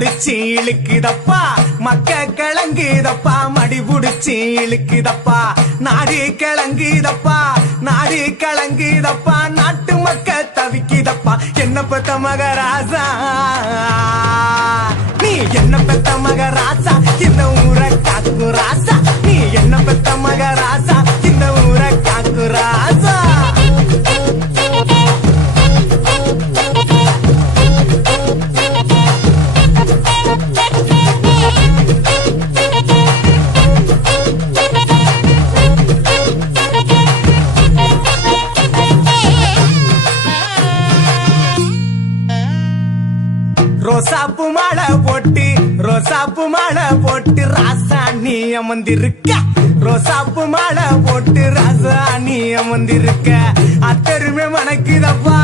புடிச்சு இழுக்குதப்பா மக்க கிளங்குதப்பா மடி புடிச்சு இழுக்குதப்பா நாடி கிளங்குதப்பா நாடி கிளங்குதப்பா நாட்டு மக்க தவிக்குதப்பா என்ன பெத்த மகராசா நீ என்ன பெத்த மகராசா இந்த ஊரை காக்கு ராசா நீ என்ன பெத்த மகராசா இந்த ஊரை காக்கு ராசா ரோசாப்பு மாலை போட்டு ராசாணி அமர்ந்திருக்க ரோசாப்பு மாலை போட்டு ராசாணி அமர்ந்திருக்க அத்தருமே மணக்குதப்பா